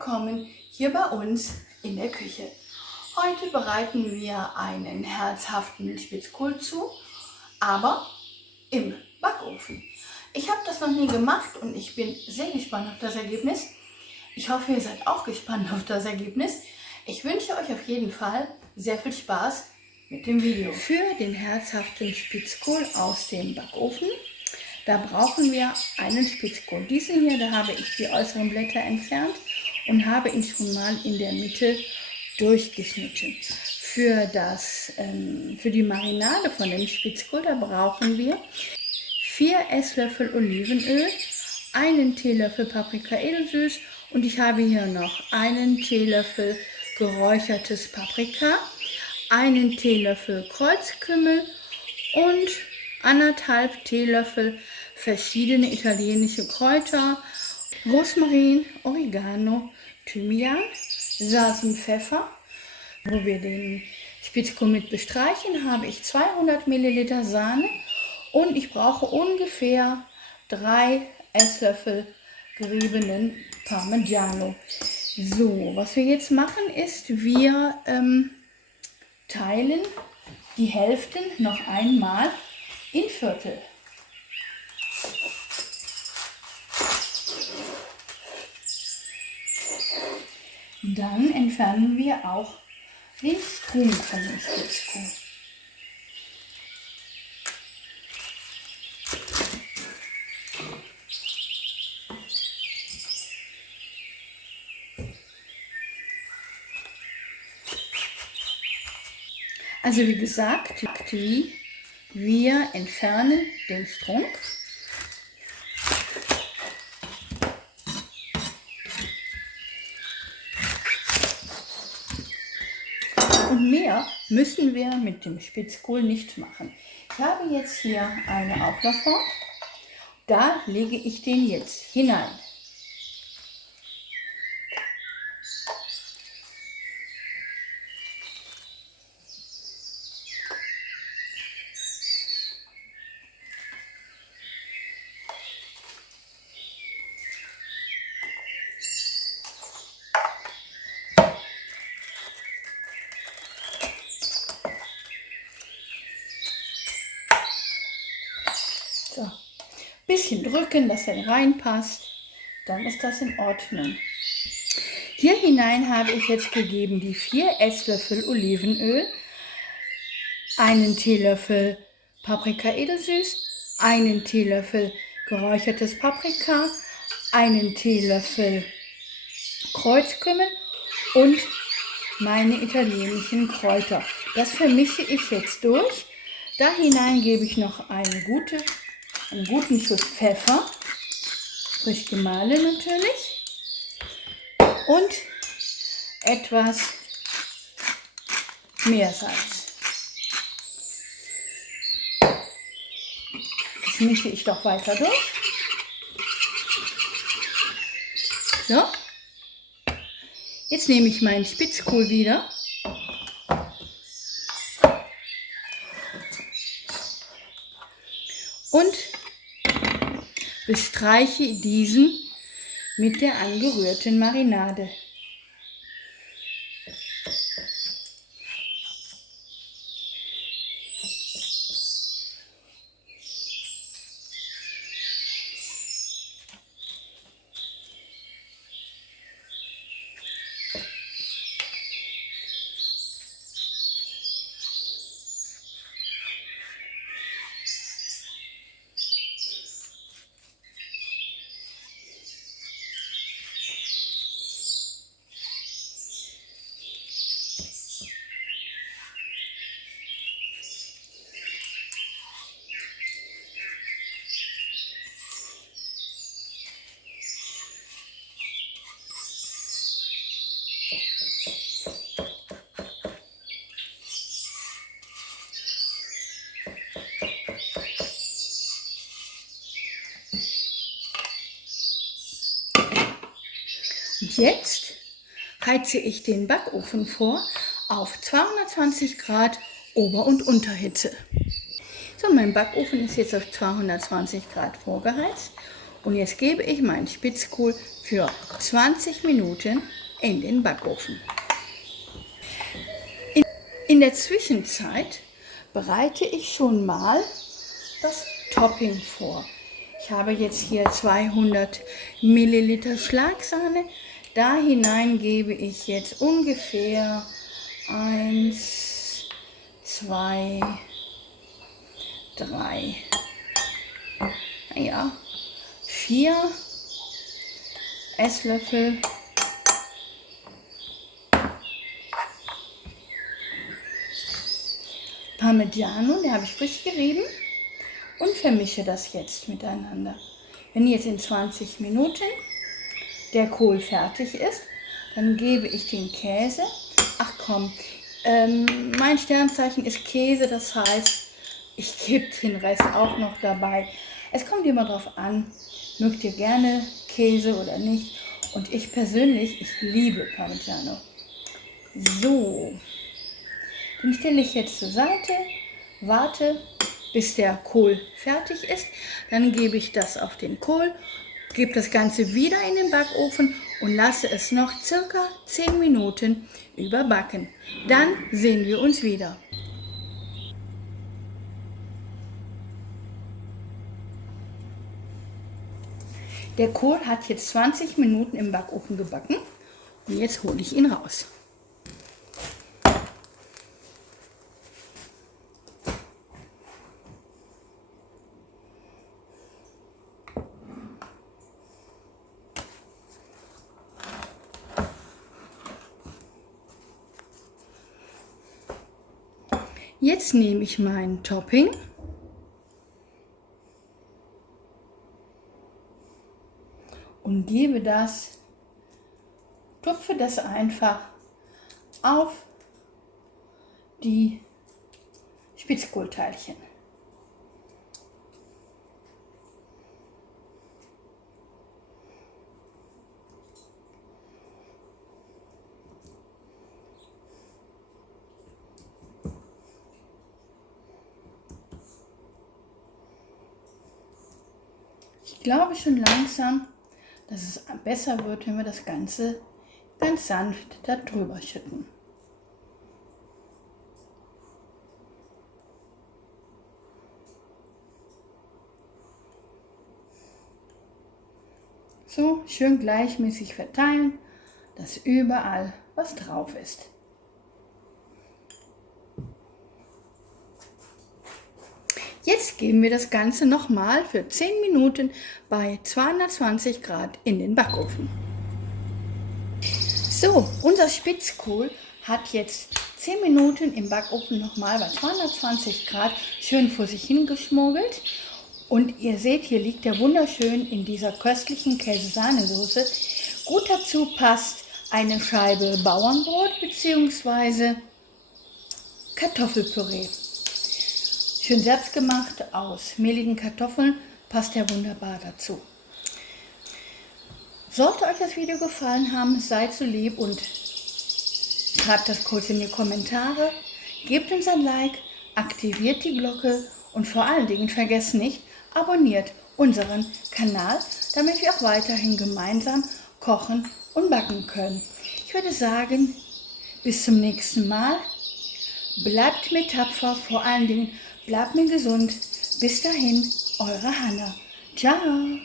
willkommen hier bei uns in der Küche. Heute bereiten wir einen herzhaften Spitzkohl zu, aber im Backofen. Ich habe das noch nie gemacht und ich bin sehr gespannt auf das Ergebnis. Ich hoffe, ihr seid auch gespannt auf das Ergebnis. Ich wünsche euch auf jeden Fall sehr viel Spaß mit dem Video. Für den herzhaften Spitzkohl aus dem Backofen, da brauchen wir einen Spitzkohl. Diesen hier, da habe ich die äußeren Blätter entfernt und habe ihn schon mal in der Mitte durchgeschnitten. Für die Marinade von dem Spitzkohl, da brauchen wir 4 Esslöffel Olivenöl, einen Teelöffel Paprika edelsüß und ich habe hier noch einen Teelöffel geräuchertes Paprika, einen Teelöffel Kreuzkümmel und 1,5 Teelöffel verschiedene italienische Kräuter, Rosmarin, Oregano, Thymian, Salz und Pfeffer. Wo wir den Spitzkohl mit bestreichen, habe ich 200 Milliliter Sahne und ich brauche ungefähr 3 Esslöffel geriebenen Parmigiano. So, was wir jetzt machen ist, wir teilen die Hälften noch einmal in Viertel. Dann entfernen wir auch den Strunk von dem Spitzkohl. Also wie gesagt, wir entfernen den Strunk. Und mehr müssen wir mit dem Spitzkohl nicht machen. Ich habe jetzt hier eine Auflaufform. Da lege ich den jetzt hinein. So, bisschen drücken, dass er reinpasst, dann ist das in Ordnung. Hier hinein habe ich jetzt gegeben die 4 Esslöffel Olivenöl, einen Teelöffel Paprika edelsüß, einen Teelöffel geräuchertes Paprika, einen Teelöffel Kreuzkümmel und meine italienischen Kräuter. Das vermische ich jetzt durch. Da hinein gebe ich noch einen guten Schuss Pfeffer, frisch gemahlen natürlich, und etwas Meersalz. Das mische ich doch weiter durch. So. Jetzt nehme ich meinen Spitzkohl wieder und bestreiche diesen mit der angerührten Marinade. Und jetzt heize ich den Backofen vor auf 220 Grad Ober- und Unterhitze. So, mein Backofen ist jetzt auf 220 Grad vorgeheizt Und jetzt gebe ich meinen Spitzkohl für 20 Minuten in den Backofen. In der Zwischenzeit bereite ich schon mal das Topping vor. Ich habe jetzt hier 200 Milliliter Schlagsahne. Da hinein gebe ich jetzt ungefähr 1, 2, 3, 4 Esslöffel Parmigiano, den habe ich frisch gerieben, und vermische das jetzt miteinander. Wenn jetzt in 20 Minuten der Kohl fertig ist, dann gebe ich den Käse. Ach komm, mein Sternzeichen ist Käse, das heißt, ich gebe den Rest auch noch dabei. Es kommt immer darauf an, mögt ihr gerne Käse oder nicht. Und ich persönlich, ich liebe Parmigiano. So, den stelle ich jetzt zur Seite, warte, bis der Kohl fertig ist. Dann gebe ich das auf den Kohl, gebe das Ganze wieder in den Backofen und lasse es noch circa 10 Minuten überbacken. Dann sehen wir uns wieder. Der Kohl hat jetzt 20 Minuten im Backofen gebacken und jetzt hole ich ihn raus. Jetzt nehme ich mein Topping und tupfe das einfach auf die Spitzkohlteilchen. Ich glaube schon langsam, dass es besser wird, wenn wir das Ganze ganz sanft darüber schütten. So schön gleichmäßig verteilen, dass überall was drauf ist. Jetzt geben wir das Ganze nochmal für 10 Minuten bei 220 Grad in den Backofen. So, unser Spitzkohl hat jetzt 10 Minuten im Backofen nochmal bei 220 Grad schön vor sich hingeschmuggelt. Und ihr seht, hier liegt er wunderschön in dieser köstlichen Käse-Sahnesoße. Gut dazu passt eine Scheibe Bauernbrot bzw. Kartoffelpüree. Schön selbst gemacht aus mehligen Kartoffeln, passt ja wunderbar dazu. Sollte euch das Video gefallen haben, seid so lieb und schreibt das kurz in die Kommentare. Gebt uns ein Like, aktiviert die Glocke und vor allen Dingen vergesst nicht, abonniert unseren Kanal, damit wir auch weiterhin gemeinsam kochen und backen können. Ich würde sagen, bis zum nächsten Mal. Bleibt mir tapfer, vor allen Dingen bleibt mir gesund. Bis dahin, eure Hanna. Ciao.